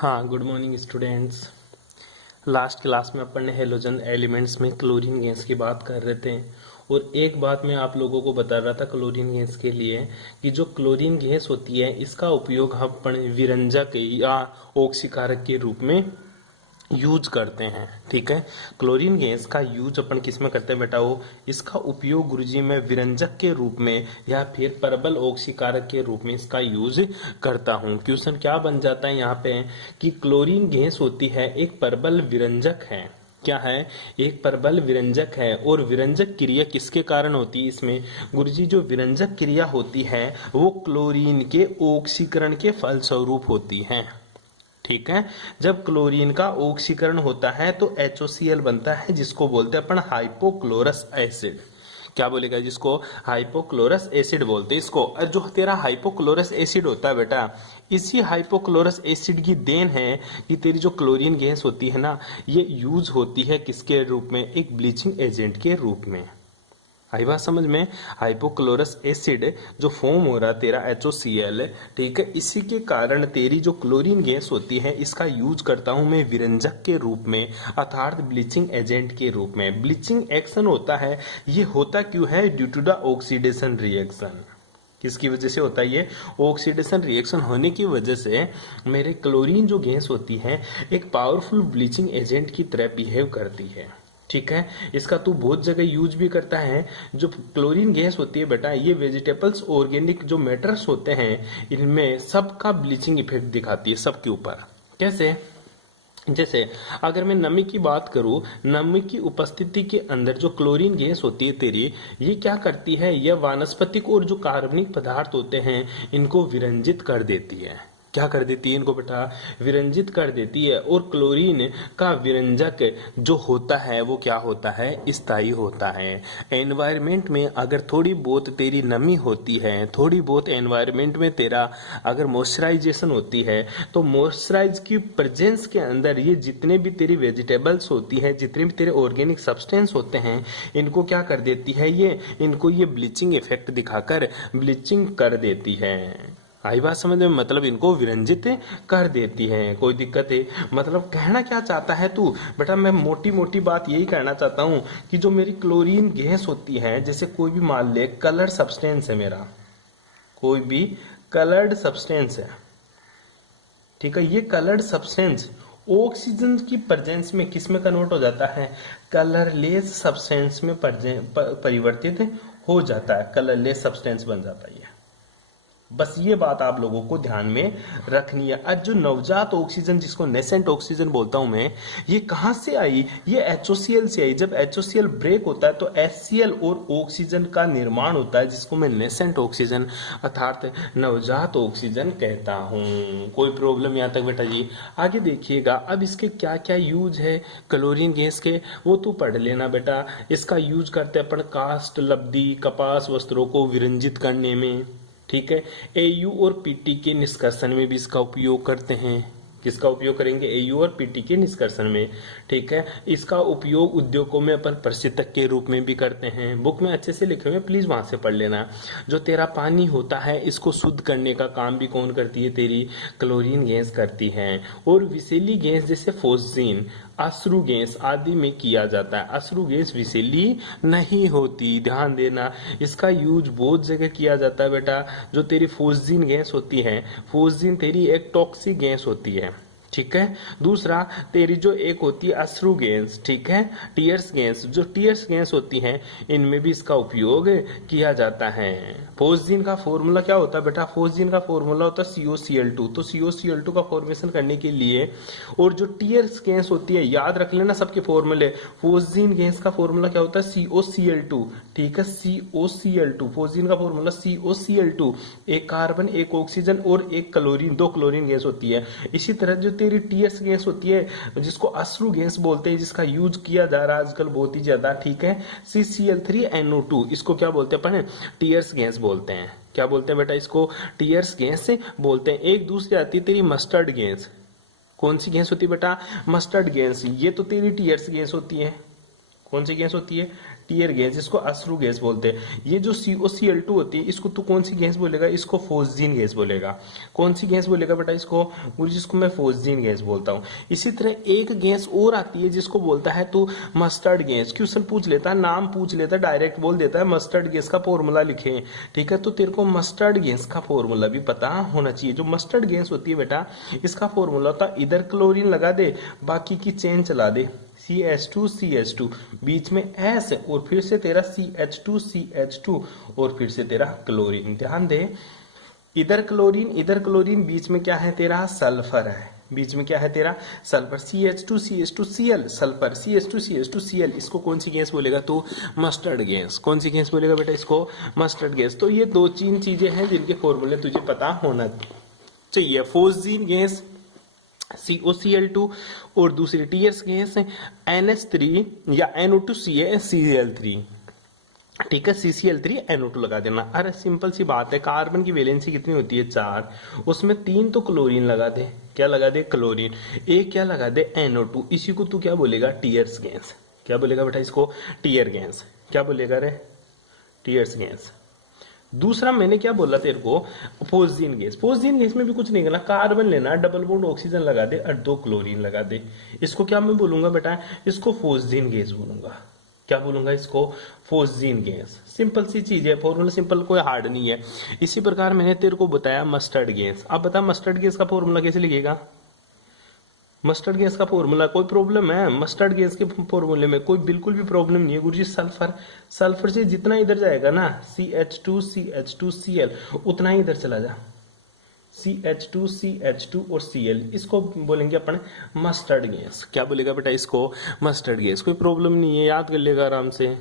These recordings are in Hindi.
हाँ, good morning students. Last class में अपन ने हेलोजन एलिमेंट्स में क्लोरीन गैस की बात कर रहे थे और एक बात मैं आप लोगों को बता रहा था क्लोरीन गैस के लिए कि जो क्लोरीन गैस होती है इसका उपयोग हम अपन विरंजक या ऑक्सीकारक के रूप में यूज करते हैं। ठीक है, क्लोरीन गैस का यूज अपन किस में करते हैं बेटा? वो इसका उपयोग गुरुजी में विरंजक के रूप में या फिर परबल ऑक्सीकारक के रूप में इसका यूज करता हूँ। क्वेश्चन क्या बन जाता है यहाँ पे कि क्लोरीन गैस होती है एक परबल विरंजक है। क्या है? एक परबल विरंजक है। और विरंजक क्रिया किसके कारण होती है इसमें? गुरुजी जो विरंजक क्रिया होती है वो क्लोरीन के ऑक्सीकरण के फलस्वरूप होती है। ठीक है, जब क्लोरीन का ऑक्सीकरण होता है तो HOCl बनता है जिसको बोलते हैं अपन हाइपोक्लोरस एसिड। क्या बोलेगा? जिसको हाइपोक्लोरस एसिड बोलते हैं इसको। जो तेरा हाइपोक्लोरस एसिड होता है बेटा, इसी हाइपोक्लोरस एसिड की देन है कि तेरी जो क्लोरीन गैस होती है ना, ये यूज होती है किसके रूप में? एक ब्लीचिंग एजेंट के रूप में। आई बात समझ में? हाइपोक्लोरस एसिड जो फॉर्म हो रहा है तेरा HOCl, ठीक है, इसी के कारण तेरी जो क्लोरीन गैस होती है इसका यूज करता हूं मैं विरंजक के रूप में, अर्थात ब्लीचिंग एजेंट के रूप में। ब्लीचिंग एक्शन होता है, ये होता क्यों है? Due to the oxidation reaction. किसकी वजह से होता है ये? ऑक्सीडेशन रिएक्शन होने की वजह से मेरे क्लोरीन जो गैस होती है एक पावरफुल ब्लीचिंग एजेंट की तरह बिहेव करती है। ठीक है, इसका तू बहुत जगह यूज भी करता है। जो क्लोरीन गैस होती है बेटा, ये वेजिटेबल्स ऑर्गेनिक जो मैटर्स होते हैं इनमें सबका ब्लीचिंग इफेक्ट दिखाती है सबके ऊपर। कैसे? जैसे अगर मैं नमी की बात करूं, नमी की उपस्थिति के अंदर जो क्लोरीन गैस होती है तेरी, ये क्या करती है? यह वानस्पतिक और जो कार्बनिक पदार्थ होते हैं इनको विरंजित कर देती है। क्या कर देती है इनको बेटा? विरंजित कर देती है। और क्लोरीन का विरंजक जो होता है वो क्या होता है? स्थायी होता है। एनवायरमेंट में अगर थोड़ी बहुत तेरी नमी होती है, थोड़ी बहुत एनवायरमेंट में तेरा अगर मॉइस्चराइजेशन होती है, तो मॉइस्चराइज की प्रेजेंस के अंदर ये जितने भी तेरी वेजिटेबल्स होती है, जितने भी तेरे ऑर्गेनिक सब्सटेंस होते हैं, इनको क्या कर देती है? ये इनको ये ब्लीचिंग इफेक्ट दिखाकर ब्लीचिंग कर देती है। आई बात समझ में? मतलब इनको विरंजित कर देती है। कोई दिक्कत है? मतलब कहना क्या चाहता है तू बेटा? मैं मोटी मोटी बात यही कहना चाहता हूं कि जो मेरी क्लोरीन गैस होती है, जैसे कोई भी मान ले कलर सब्सटेंस है मेरा, कोई भी कलर्ड सब्सटेंस है, ठीक है, ये कलर्ड सब्सटेंस ऑक्सीजन की प्रेजेंस में किस में कन्वर्ट हो जाता है? कलरलेस सब्सटेंस में परिवर्तित हो जाता है, कलरलेस सब्सटेंस बन जाता है। बस ये बात आप लोगों को ध्यान में रखनी है। आज जो नवजात ऑक्सीजन, जिसको नेसेंट ऑक्सीजन बोलता हूं मैं, ये कहां से आई? ये HOCl से आई। जब HOCl ब्रेक होता है तो HCl और ऑक्सीजन का निर्माण होता है, जिसको मैं नेसेंट ऑक्सीजन अर्थात नवजात ऑक्सीजन कहता हूं। कोई प्रॉब्लम यहां तक बेटा जी? आगे देखिएगा, अब इसके क्या क्या यूज है क्लोरीन गैस के, वो तू पढ़ लेना बेटा। इसका यूज करते हैं अपन कास्ट, लब्धि, कपास वस्त्रों को विरंजित करने में। ठीक है, AU और PT के निष्कर्षण में भी इसका उपयोग करते हैं। किसका उपयोग करेंगे? AU और PT के निष्कर्षण में। ठीक है, इसका उपयोग उद्योगों में अपन प्रशीतक के रूप में भी करते हैं। बुक में अच्छे से लिखे हुए, प्लीज वहां से पढ़ लेना। जो तेरा पानी होता है इसको शुद्ध करने का काम भी कौन करती है? तेरी क्लोरीन गैस करती है। और विषैली गैस जैसे फोस्जीन, अश्रु गैस आदि में किया जाता है। अश्रु गैस विषैली नहीं होती, ध्यान देना। इसका यूज बहुत जगह किया जाता है बेटा। जो तेरी फोस्जीन गैस होती है, फोस्जीन तेरी एक टॉक्सिक गैस होती है। ठीक है, दूसरा तेरी जो एक होती है अश्रु गैस, ठीक है, टीयर्स गैस, जो टीयर्स गैस होती है इनमें भी इसका उपयोग किया जाता है। फोस्जीन का फॉर्मूला क्या होता है बेटा? फोस्जीन का फॉर्मूला होता है COCl2। तो COCl2 का फॉर्मेशन करने के लिए, और जो टीयर्स गैस होती है, याद रख लेना सबके फॉर्मूले। फोस्जीन गैस का फॉर्मूला क्या होता है? COCl2। ठीक है, COCl2, फोस्जीन का फॉर्मूला COCl2। एक कार्बन, एक ऑक्सीजन और एक क्लोरीन, दो क्लोरीन गैस होती है। इसी तरह जो तेरी टीएस गैस होती है, जिसको अश्रु गैस बोलते हैं, जिसका यूज किया जा रहा है आजकल बहुत ही ज्यादा, ठीक है, CCl3NO2, इसको क्या बोलते हैं अपन? टीयर्स गैस बोलते हैं। क्या बोलते हैं बेटा? इसको टीयर्स गैस से बोलते हैं। एक दूसरी आती है तेरी मस्टर्ड गैस। कौन सी गैस होती है बेटा? Mustard gas. ये तो तेरी टीयर्स गैस होती है। कौन सी गैस होती है? टीयर गैस, इसको अश्रु गैस बोलते हैं। ये जो COCl2 होती है, इसको तू कौन सी गैस बोलेगा? इसको फोस्जीन गैस बोलेगा। कौन सी गैस बोलेगा बेटा इसको? जिसको मैं फोस्जीन गैस बोलता हूँ। इसी तरह एक गैस और आती है जिसको बोलता है तू मस्टर्ड गैस। क्वेश्चन पूछ लेता है, नाम पूछ लेता है, डायरेक्ट बोल देता है मस्टर्ड गैस का फॉर्मूला लिखे, ठीक है? तो तेरे को मस्टर्ड गैस का फॉर्मूला भी पता होना चाहिए। जो मस्टर्ड गैस होती है बेटा, इसका फॉर्मूला होता है, इधर क्लोरीन लगा दे, बाकी की चेन चला दे, CH2 बीच में S और फिर से तेरा CH2 और फिर से तेरा क्लोरीन। ध्यान दे, इधर क्लोरीन, बीच में क्या है तेरा? सल्फर है। बीच में क्या है तेरा? सल्फर। CH2CH2Cl, sulphur, CH2CH2Cl। इसको कौन सी गैस बोलेगा तू? Mustard gas. कौन सी गैस बोलेगा बेटा इसको? Mustard gas. तो ये 2-3 चीजें हैं जिनके फॉर्मूले तुझे पता होना चाहिए। फोस्जीन गैस COCl2 और दूसरी टीएस गैस NH3 या NO2CaCl3, ठीक है? CCl3NO2 लगा देना। अरे सिंपल सी बात है, कार्बन की वैलेंसी कितनी होती है? 4, उसमें 3 तो क्लोरीन लगा दे। क्या लगा दे? क्लोरीन। एक क्या लगा दे? NO2। इसी को तू क्या बोलेगा? Tears gas. क्या बोलेगा बेटा इसको? Tear gas. क्या बोलेगा रे? Tears gas. दूसरा मैंने क्या बोला तेरे को? Phosgene gas. फोस्जीन गैस में भी कुछ नहीं करना, कार्बन लेना, डबल बॉन्ड ऑक्सीजन लगा दे और 2 क्लोरीन लगा दे। इसको क्या मैं बोलूंगा बेटा? इसको फोस्जीन गैस बोलूंगा। क्या बोलूंगा इसको? Phosgene gas. सिंपल सी चीज है, फॉर्मूला सिंपल, कोई हार्ड नहीं है। इसी प्रकार मैंने तेरे को बताया मस्टर्ड गैस। अब बता मस्टर्ड गैस का फॉर्मूला कैसे लिखेगा? मस्टर्ड गैस का फॉर्मूला कोई प्रॉब्लम है? मस्टर्ड गैस के फॉर्मूले में कोई बिल्कुल भी प्रॉब्लम नहीं है गुरुजी। सल्फर, सल्फर से जितना इधर जाएगा ना CH2CH2Cl, उतना ही इधर चला जा। CH2 और Cl, इसको बोलेंगे अपन मस्टर्ड गैस। क्या बोलेगा बेटा इसको? Mustard gas. कोई प्रॉब्लम नहीं है, याद कर लेगा आराम से,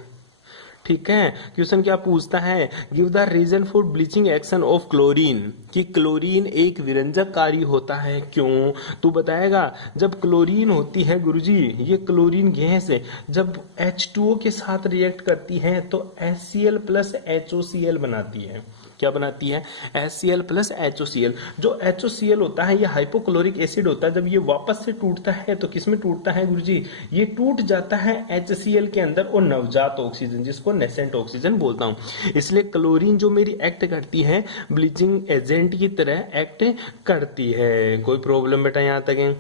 ठीक है? क्वेश्चन क्या पूछता है? Give the reason for bleaching action of chlorine, कि क्लोरीन एक विरंजक कार्य होता है। क्यों? तू बताएगा। जब क्लोरीन होती है गुरुजी, ये क्लोरीन गैस है, जब H2O के साथ रिएक्ट करती है तो HCl प्लस HOCl बनाती है। क्या बनाती है? HCl plus HOCl। जो HOCl होता है ये हाइपोक्लोरिक एसिड होता है। जब ये वापस से टूटता है तो किस में टूटता है गुरुजी? ये टूट जाता है HCl के अंदर और नवजात ऑक्सीजन, जिसको नेसेंट ऑक्सीजन बोलता हूं। इसलिए क्लोरीन जो मेरी एक्ट करती है ब्लीचिंग एजेंट की तरह एक्ट करती है। कोई प्रॉब्लम बेटा यहां तक है?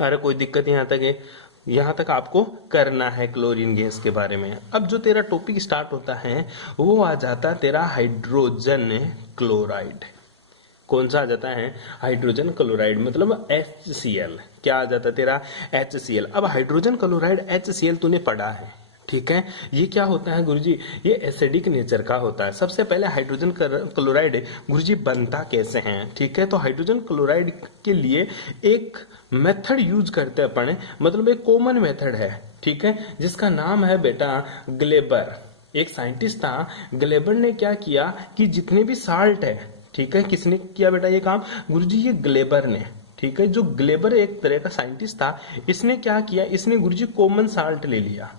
अरे कोई दिक्कत यहां तक है? यहां तक आपको करना है क्लोरीन गैस के बारे में। अब जो तेरा टॉपिक स्टार्ट होता है वो आ जाता तेरा हाइड्रोजन क्लोराइड। कौन सा आ जाता है? हाइड्रोजन क्लोराइड, मतलब HCl। क्या आ जाता तेरा? HCl। अब हाइड्रोजन क्लोराइड HCl तूने पढ़ा है, ठीक है? ये क्या होता है गुरुजी? ये एसिडिक नेचर का होता है। सबसे पहले हाइड्रोजन क्लोराइड गुरुजी बनता कैसे है, ठीक है? तो हाइड्रोजन क्लोराइड के लिए एक मेथड यूज करते हैं अपन, मतलब एक कॉमन मेथड है, ठीक है? जिसका नाम है बेटा ग्लेबर। एक साइंटिस्ट था, ग्लेबर ने क्या किया कि जितने भी साल्ट है, ठीक है, किसने किया बेटा ये काम? गुरुजी ये ग्लेबर ने, ठीक है? जो ग्लेबर एक तरह का साइंटिस्ट था, इसने क्या किया? इसने गुरुजी कॉमन साल्ट ले लिया।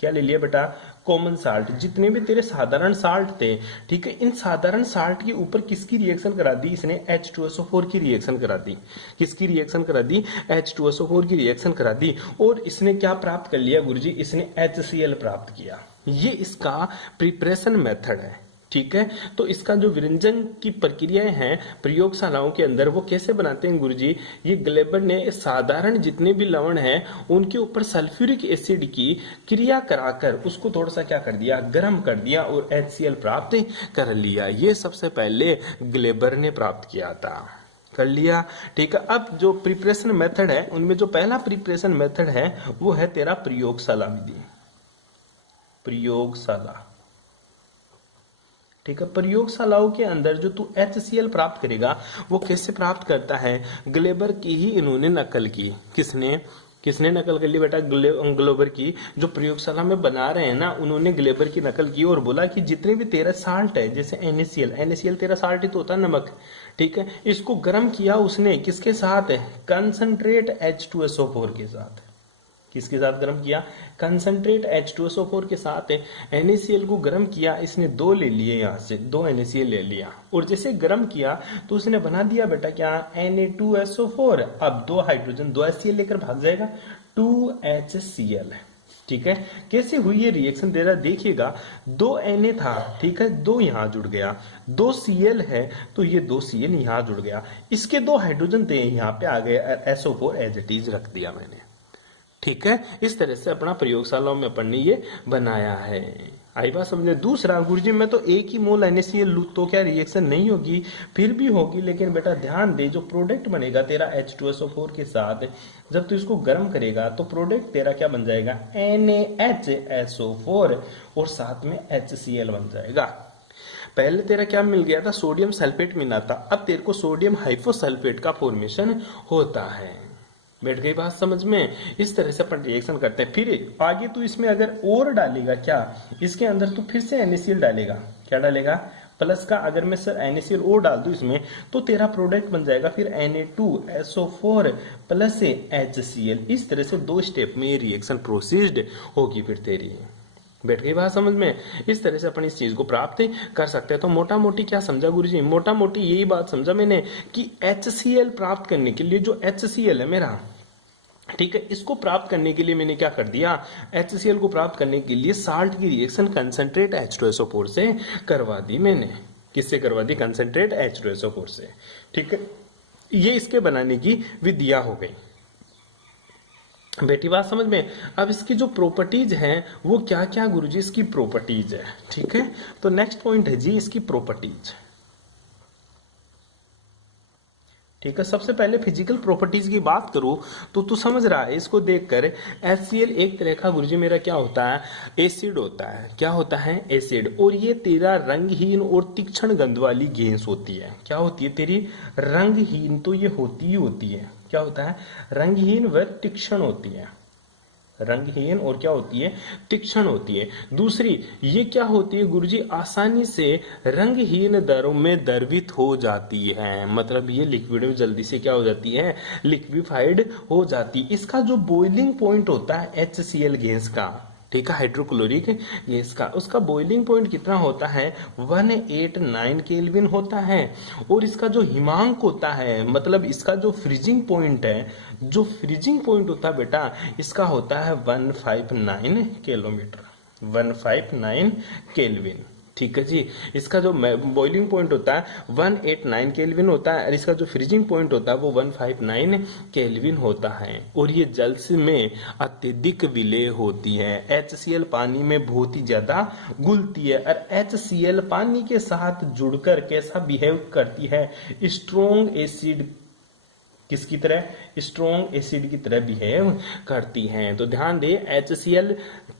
क्या ले लिया बेटा? Common salt. जितने भी तेरे साधारण साल्ट थे, ठीक है, इन साधारण साल्ट के ऊपर किसकी रिएक्शन करा दी? इसने H2SO4 की रिएक्शन करा दी। किसकी रिएक्शन करा दी? H2SO4 की रिएक्शन करा दी। और इसने क्या प्राप्त कर लिया गुरुजी? इसने HCl प्राप्त किया। ये इसका प्रिपरेशन मेथड है, ठीक है? तो इसका जो विरंजन की प्रक्रियाएं हैं प्रयोगशालाओं के अंदर, वो कैसे बनाते हैं गुरुजी? ये ग्लेबर ने साधारण जितने भी लवण हैं उनके ऊपर सल्फ्यूरिक एसिड की क्रिया कराकर उसको थोड़ा सा क्या कर दिया? गर्म कर दिया और HCl प्राप्त कर लिया। ये सबसे पहले ग्लेबर ने प्राप्त किया था, कर लिया, ठीक है? अब जो प्रिपरेशन मेथड है उनमें जो पहला प्रिपरेशन मेथड है वो है तेरा प्रयोगशाला विधि। प्रयोगशाला, ठीक है? प्रयोगशालाओं के अंदर जो तू HCl प्राप्त करेगा वो कैसे प्राप्त करता है? ग्लेबर की ही इन्होंने नकल की। किसने नकल कर ली बेटा? ग्लेबर की। जो प्रयोगशाला में बना रहे हैं ना, उन्होंने ग्लेबर की नकल की और बोला कि जितने भी तेरा साल्ट है, जैसे NaCl तेरा साल्ट ही तो होता है, नमक, ठीक है? इसको गर्म किया उसने, किसके साथ? कंसंट्रेट H2SO4 के साथ। किसके साथ गर्म किया? कंसंट्रेट H2SO4 के साथ NaCl को गर्म किया। इसने 2 ले लिए, यहां से 2 NaCl ले लिया और जैसे गर्म किया तो उसने बना दिया बेटा क्या? Na2SO4। अब 2 हाइड्रोजन 2 HCl लेकर भाग जाएगा, 2HCl। ठीक है, कैसे हुई ये रिएक्शन तेरा देखिएगा, 2 Na था, ठीक है, 2 यहां जुड़ गया, 2 Cl है तो ये 2 Cl यहां जुड़ गया, इसके 2 हाइड्रोजन थे यहां पे आ गए, SO4 एज इट इज रख दिया मैंने। ठीक है, इस तरह से अपना प्रयोगशालाओं में अपन ने ये बनाया है। आई बात समझे। दूसरा, गुरुजी मैं तो एक ही मोल NaCl लूं तो क्या रिएक्शन नहीं होगी? फिर भी होगी, लेकिन बेटा ध्यान दे, जो प्रोडक्ट बनेगा तेरा H2SO4 के साथ, जब तू इसको गर्म करेगा तो प्रोडक्ट तेरा क्या बन जाएगा? NaHSO4 और साथ में HCl बन जाएगा। पहले तेरा क्या मिल गया था? सोडियम सल्फेट मिला था, अब तेरे को सोडियम हाइपोसल्फेट का फॉर्मेशन होता है। बैठ गई बात समझ में? इस तरह से अपन रिएक्शन करते हैं। फिर आगे तू इसमें अगर और डालेगा, क्या इसके अंदर तू फिर से NaCl डालेगा, क्या डालेगा? प्लस का अगर मैं सर NaCl और डाल दूं इसमें तो तेरा प्रोडक्ट बन जाएगा फिर Na2SO4 प्लस HCl। इस तरह से 2 स्टेप में ये रिएक्शन प्रोसीड होगी फिर तेरी। बैठ गई बात समझ में? इस तरह से अपन इस चीज को प्राप्त कर सकते हैं। तो मोटा मोटी क्या समझा गुरुजी? मोटा मोटी यही बात समझा मैंने कि HCl प्राप्त करने के लिए, जो HCl है मेरा, ठीक है, इसको प्राप्त करने के लिए मैंने क्या कर दिया? HCl को प्राप्त करने के लिए साल्ट की रिएक्शन कंसंट्रेट H2SO4 से करवा दी मैंने। किससे करवा दी? कंसंट्रेट H2SO4 से। ठीक है, ये इसके बनाने की विधियां हो गई। बेटी बात समझ में? अब इसकी जो प्रॉपर्टीज हैं वो क्या क्या गुरुजी इसकी प्रॉपर्टीज है? ठीक है, तो नेक्स्ट पॉइंट है जी इसकी प्रॉपर्टीज। ठीक है, सबसे पहले फिजिकल प्रॉपर्टीज की बात करूं तो तू समझ रहा है, इसको देखकर HCl एक तरह का गुरुजी मेरा क्या होता है? एसिड होता है। क्या होता है? एसिड। और ये तेरा रंगहीन और तीक्ष्ण गंध वाली गैस होती है। क्या होती है तेरी? रंगहीन तो ये होती ही होती है। क्या होता है? रंगहीन व तीक्ष्ण होती है। रंगहीन और क्या होती है? तीक्ष्ण होती है। दूसरी ये क्या होती है गुरुजी? आसानी से रंगहीन दरों में द्रवित हो जाती है। मतलब ये लिक्विड में जल्दी से क्या हो जाती है? लिक्विफाइड हो जाती है। इसका जो बॉइलिंग पॉइंट होता है HCl गैस का, ठीक है, हाइड्रोक्लोरिक गैस का, उसका बॉइलिंग पॉइंट कितना होता है? 189 केल्विन होता है। और इसका जो हिमांक होता है, मतलब इसका जो फ्रीजिंग पॉइंट है, जो फ्रीजिंग पॉइंट होता है बेटा, इसका होता है 159 किलोमीटर, 159 केल्विन। ठीक है जी, इसका जो बॉइलिंग पॉइंट होता है 189 केल्विन होता है और इसका जो फ्रीजिंग पॉइंट होता है वो 159 केल्विन होता है। और ये जल में अत्यधिक विलेय होती है। HCl पानी में बहुत ही ज्यादा घुलती है और HCl पानी के साथ जुड़कर कैसा बिहेव करती है? स्ट्रॉन्ग एसिड किसकी तरह? स्ट्रॉन्ग एसिड की तरह बिहेव करती हैं। तो ध्यान दे, HCl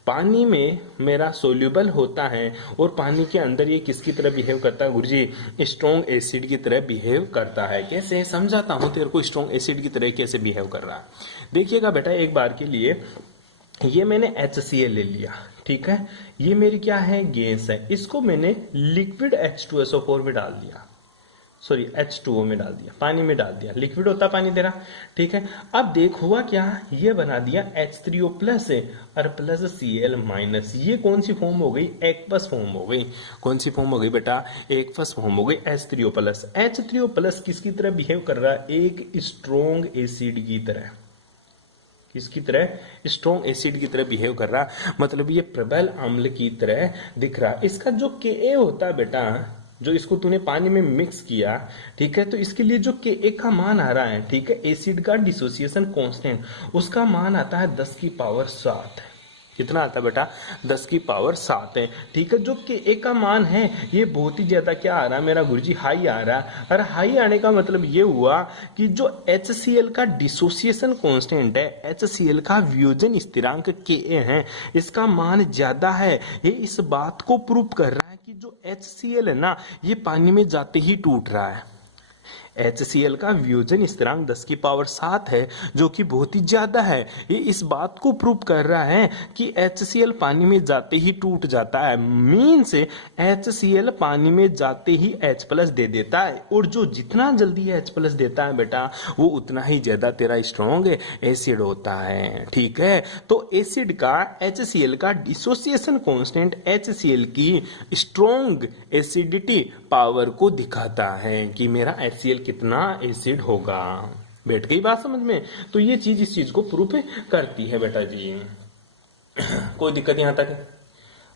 पानी में मेरा सोल्यूबल होता है और पानी के अंदर ये किसकी तरह बिहेव करता है गुरुजी? स्ट्रॉन्ग एसिड की तरह बिहेव करता है। कैसे? समझाता हूं तेरे को स्ट्रॉन्ग एसिड की तरह कैसे बिहेव कर रहा है। देखिएगा बेटा, एक बार के लिए ये मैंने HCl ले लिया, ठीक है, ये मेरी क्या है? गैस है। इसको मैंने लिक्विड H2SO4 में डाल दिया, सॉरी H2O में डाल दिया, पानी में डाल दिया। लिक्विड होता पानी तेरा, ठीक है। अब देख हुआ क्या? ये बना दिया H3O प्लस और प्लस Cl माइनस। ये कौन सी फॉर्म हो गई? एक्वस फॉर्म हो गई। कौन सी फॉर्म हो गई बेटा? एक्वस फॉर्म हो गई H3O प्लस। H3O प्लस किसकी तरह बिहेव कर रहा है? एक स्ट्रॉन्ग एसिड की तरह। किसकी तरह? स्ट्रॉन्ग एसिड की तरह बिहेव कर रहा, मतलब ये प्रबल अम्ल की तरह दिख रहा। इसका जो Ka होता है बेटा, जो इसको तूने पानी में मिक्स किया, ठीक है, तो इसके लिए जो Ka का मान आ रहा है, ठीक है, एसिड का डिसोसिएशन कांस्टेंट, उसका मान आता है 10 की पावर 7। कितना आता है बेटा? 10 की पावर 7 है। ठीक है, जो Ka का मान है ये बहुत ही ज्यादा क्या आ रहा है मेरा गुरुजी? हाई आ रहा है। और हाई आने का मतलब ये हुआ कि जो HCl का डिसोसिएशन कांस्टेंट है, HCl का वियोजन स्थिरांक Ka है, इसका मान ज्यादा है। ये इस बात को प्रूव कर रहा है कि जो HCl है ना, ये पानी में जाते ही टूट रहा है। HCl का वियोजन स्थिरांक 10 की पावर 7 है, जो कि बहुत ही ज्यादा है। ये इस बात को प्रूव कर रहा है कि HCl पानी में जाते ही टूट जाता है। मीन्स HCl पानी में जाते ही H प्लस दे देता है, और जो जितना जल्दी H प्लस देता है बेटा, वो उतना ही ज्यादा तेरा स्ट्रॉन्ग एसिड होता है। ठीक है, तो एसिड का HCl का डिसोसिएशन कांस्टेंट HCl की स्ट्रॉन्ग एसिडिटी पावर को दिखाता है कि मेरा HCl कितना एसिड होगा। बैठ गई बात समझ में? तो ये चीज इस चीज को प्रूफ करती है बेटा जी। कोई दिक्कत यहाँ तक?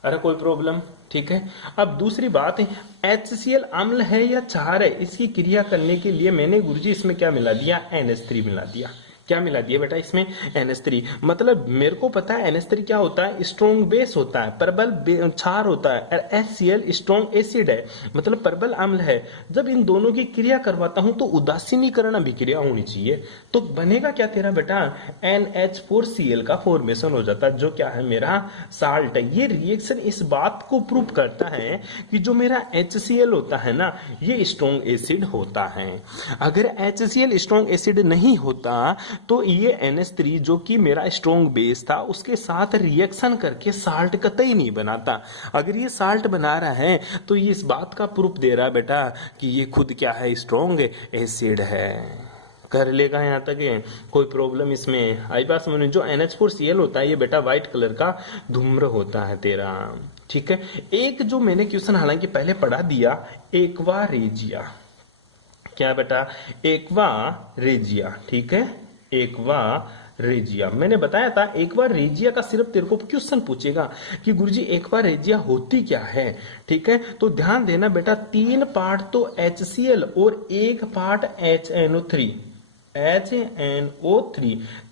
अरे कोई प्रॉब्लम? ठीक है। अब दूसरी बात है, HCl अम्ल है या क्षार है, इसकी क्रिया करने के लिए मैंने गुरुजी इसमें क्या मिला दिया? NH3 मिला दिया। क्या मिला दिया बेटा इसमें? NH3। मतलब मेरे को पता है NH3 क्या होता है? स्ट्रॉन्ग बेस होता है, प्रबल क्षार होता है, और HCl स्ट्रॉन्ग एसिड है, मतलब प्रबल अम्ल है। जब इन दोनों की क्रिया करवाता हूं तो उदासीनीकरण अभिक्रिया होनी चाहिए। तो बनेगा क्या तेरा बेटा? NH4Cl का फॉर्मेशन हो जाता है, जो क्या है? मेरा साल्ट है। ये रिएक्शन इस बात को प्रूव करता है कि जो मेरा HCl होता है ना, ये स्ट्रॉन्ग एसिड होता है। अगर HCl स्ट्रॉन्ग एसिड नहीं होता तो ये NH3 जो कि मेरा स्ट्रॉन्ग बेस था, उसके साथ रिएक्शन करके साल्ट कतई नहीं बनाता। अगर ये साल्ट बना रहा है तो ये इस बात का प्रूफ दे रहा है बेटा कि ये खुद क्या है? स्ट्रॉन्ग एसिड है। कर लेगा यहाँ तक है? कोई प्रॉब्लम इसमें आई बात समझ में? जो NH4Cl होता है ये बेटा व्हाइट कलर का धूम्र होता है तेरा। ठीक है। एक जो मैंने क्वेश्चन हालांकि पहले पढ़ा दिया, एक्वा रेजिया। क्या बेटा? Aqua regia. ठीक है, एक्वा रेजिया मैंने बताया था। एक्वा रेजिया का सिर्फ तेरे को क्वेश्चन पूछेगा कि गुरुजी एक्वा रेजिया होती क्या है। ठीक है, तो ध्यान देना बेटा, 3 पार्ट तो HCl और 1 पार्ट HNO3।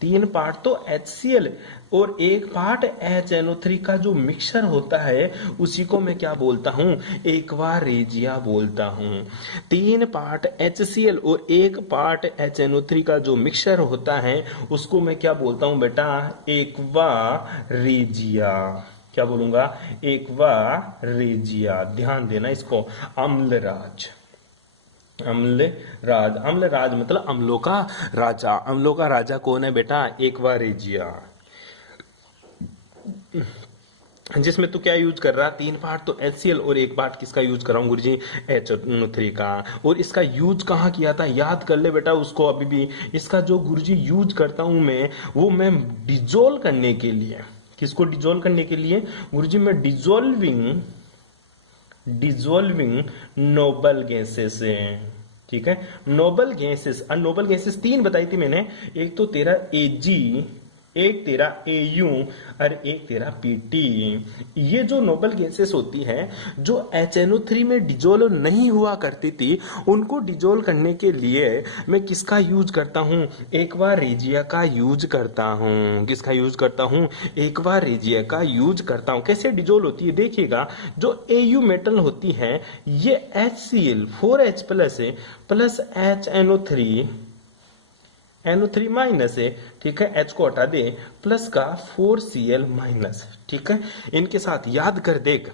3 पार्ट तो HCl और 1 पार्ट HNO3 का जो मिक्सचर होता है उसी को मैं क्या बोलता हूं? एक्वा रेजिया बोलता हूं। 3 पार्ट HCl और 1 पार्ट HNO3 का जो मिक्सचर होता है उसको मैं क्या बोलता हूं बेटा? Aqua regia. क्या बोलूंगा? Aqua regia. ध्यान देना इसको। अम्लराज, अम्लराज, अम्लराज मतलब अम्लों का राजा। अम्लों का राजा कौन है बेटा? Aqua regia. जिसमें तू क्या यूज कर रहा? 3 पार्ट तो HCl और 1 पार्ट किसका यूज कर रहा हूं गुरुजी? HNO3 का। और इसका यूज कहाँ किया था? याद कर ले बेटा उसको अभी भी। इसका जो गुरुजी यूज करता हूं मैं, वो मैं डिजोल्व करने के लिए। किसको डिजोल्व करने के लिए गुरुजी? मैं डिजोल्विंग नोबल गैसेस है। ठीक है, नोबल गैसेस। नोबल गैसेस 3 बताई थी मैंने। एक तो तेरा Ag, एक तेरा Au और एक तेरा Pt। ये जो नोबल गैसेस होती है जो HNO3 में डिजोल्व नहीं हुआ करती थी, उनको डिजोल्व करने के लिए मैं किसका यूज करता हूं? एक्वा रेजिया का यूज करता हूं। किसका यूज करता हूं? एक्वा रेजिया का यूज करता हूं। कैसे डिजोल्व होती है देखिएगा। जो Au मेटल होती है ये HCl 4H plus HNO3 NO3 minus है। ठीक है, H को हटा दे, प्लस का 4Cl माइनस। ठीक है, इनके साथ याद कर देख,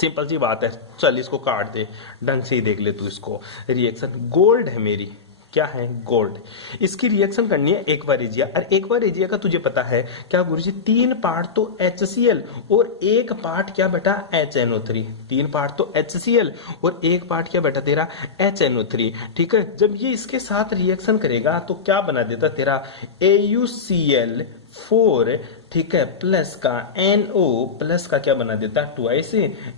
सिंपल सी बात है। चल इसको काट दे, ढंग से ही देख ले तू इसको। रिएक्शन गोल्ड है मेरी। क्या है? गोल्ड। इसकी रिएक्शन करनी है एक्वा रेजिया। और एक्वा रेजिया का तुझे पता है क्या गुरुजी? 3 पार्ट तो HCl और 1 पार्ट क्या बेटा? HNO3। 3 पार्ट तो HCl और 1 पार्ट क्या बेटा तेरा? HNO3। ठीक है, जब ये इसके साथ रिएक्शन करेगा तो क्या बना देता तेरा? AuCl4। ठीक है, प्लस का NO प्लस का क्या बना देता? ट्वाइस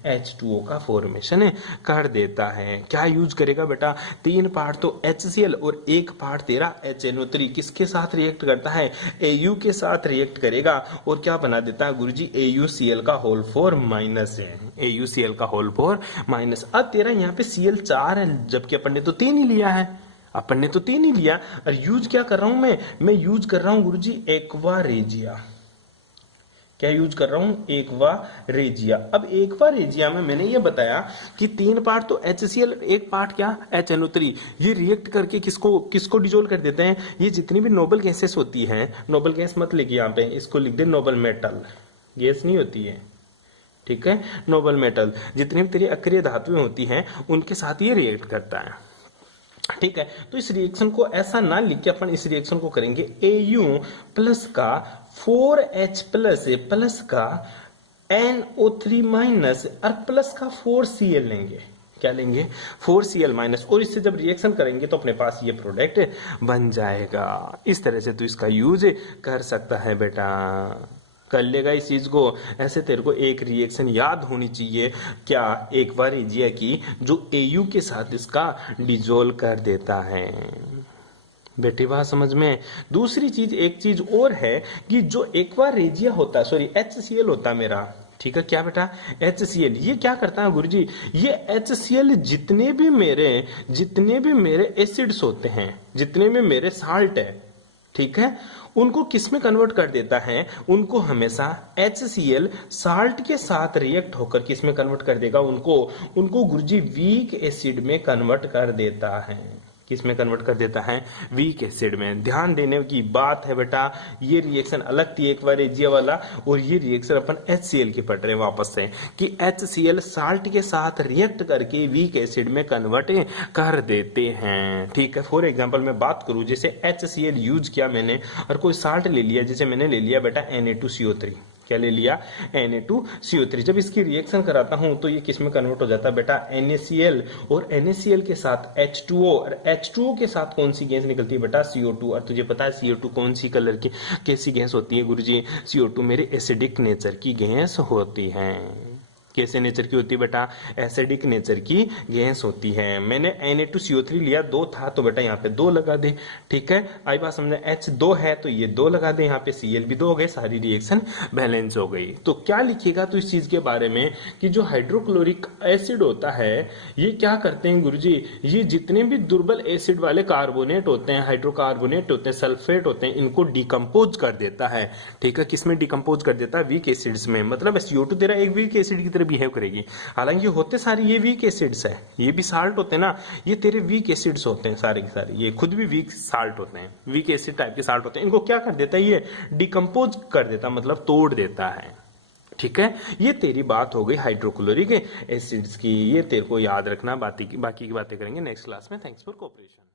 H2O का फॉर्मेशन कर देता है। क्या यूज करेगा बेटा? 3 पार्ट तो HCl और 1 पार्ट तेरा HNO3 किसके साथ रिएक्ट करता है? Au के साथ रिएक्ट करेगा और क्या बना देता है गुरुजी? AuCl का होल 4 माइनस है। AuCl का होल 4 माइनस। अब तेरा यहाँ पे Cl 4 है, जबकि अपन ने तो 3 ही लिया है। अपन ने तो 3 ही लिया। और यूज क्या कर रहा हूं मैं यूज कर रहा हूं गुरुजी एक्वा रेजिया। क्या यूज कर रहा हूं? Aqua regia. अब एक्वा रेजिया में मैंने ये बताया कि 3 पार्ट तो HCl, 1 पार्ट क्या? HNO3। ये रिएक्ट करके किसको डिजोल्व कर देते हैं? ये जितनी भी नोबल गैसेस होती हैं, नोबल गैस मत लिखिए यहाँ पे, इसको लिख दे नोबल मेटल। गैस नहीं होती है। ठीक है, नोबल मेटल जितनी भी तेरी अक्रिय धातुएं होती हैं उनके साथ ये रिएक्ट करता है। ठीक है, तो इस रिएक्शन को ऐसा ना लिख के अपन इस रिएक्शन को करेंगे Au प्लस का 4H प्लस का NO3 माइनस और प्लस का 4Cl लेंगे। क्या लेंगे? 4Cl minus. और इससे जब रिएक्शन करेंगे तो अपने पास ये प्रोडक्ट बन जाएगा। इस तरह से तू इसका यूज कर सकता है बेटा। कर लेगा इस चीज को। ऐसे तेरे को एक रिएक्शन याद होनी चाहिए। क्या? एक्वा रेजिया की, जो Au के साथ इसका डिजोल्व कर देता है। बेटी बात समझ में। दूसरी चीज, एक चीज और है कि जो एक्वा रेजिया होता है, सॉरी HCl होता है मेरा, ठीक है क्या बेटा, HCl, ये क्या करता है गुरुजी, ये HCl जितने भी मेरे एसिड्स होते हैं, जितने भी मेरे साल्ट है, ठीक है, उनको किस में कन्वर्ट कर देता है, उनको हमेशा HCl साल्ट के साथ रिएक्ट होकर किस में कन्वर्ट कर देगा, उनको गुरुजी वीक एसिड में कन्वर्ट कर देता है। किस में कन्वर्ट कर देता है, वीक एसिड में। ध्यान देने की बात है बेटा, ये रिएक्शन अलग थी एक बार एजिया वाला, और ये रिएक्शन अपन HCl की पढ़ रहे हैं वापस से, कि HCl साल्ट के साथ रिएक्ट करके वीक एसिड में कन्वर्ट कर देते हैं, ठीक है। फॉर एग्जांपल मैं बात करूं, जैसे HCl यूज किया मैंने और कोई साल्ट ले लिया, जैसे मैंने ले लिया बेटा Na2CO3, क्या ले लिया, Na2CO3। जब इसकी रिएक्शन कराता हूं तो ये किस में कन्वर्ट हो जाता है बेटा, NaCl, और NaCl के साथ H2O, और H2O के साथ कौन सी गैस निकलती है बेटा, CO2। और तुझे पता है CO2 कौन सी कलर की कैसी गैस होती है गुरुजी, CO2 मेरे एसिडिक नेचर की गैस होती है। कैसे नेचर की होती है बेटा, एसिडिक नेचर की गैस होती है। मैंने Na2CO3 लिया, 2 था तो बेटा यहाँ पे 2 लगा दे, ठीक है। आई बात समझे, H2 है तो ये 2 लगा दे, यहाँ पे Cl भी 2 हो गए, सारी रिएक्शन बैलेंस हो गई। तो क्या लिखेगा तो इस चीज के बारे में कि जो हाइड्रोक्लोरिक एसिड होता है, ये क्या करते हैं गुरुजी, ये जितने भी दुर्बल एसिड वाले कार्बोनेट होते हैं, हाइड्रोकार्बोनेट होते हैं, सल्फेट होते हैं, इनको डिकम्पोज कर देता है, ठीक है। किसमें डिकम्पोज कर देता है, वीक एसिड्स में। मतलब CO2 तेरा एक वीक एसिड की बिहेव करेगी, हालांकि होते सारे ये वीक एसिड्स है, ये भी साल्ट होते हैं ना, ये तेरे वीक एसिड्स होते हैं सारे के सारे, ये खुद भी वीक साल्ट होते हैं, वीक एसिड टाइप के साल्ट होते हैं। इनको क्या कर देता है, ये डिकम्पोज कर देता, मतलब तोड़ देता है, ठीक है। ये तेरी बात हो गई हाइड्रोक्लोरिक एसिड्स की, ये तेरे को याद रखना, बाकी की बातें करेंगे नेक्स्ट क्लास में। Thanks for cooperation.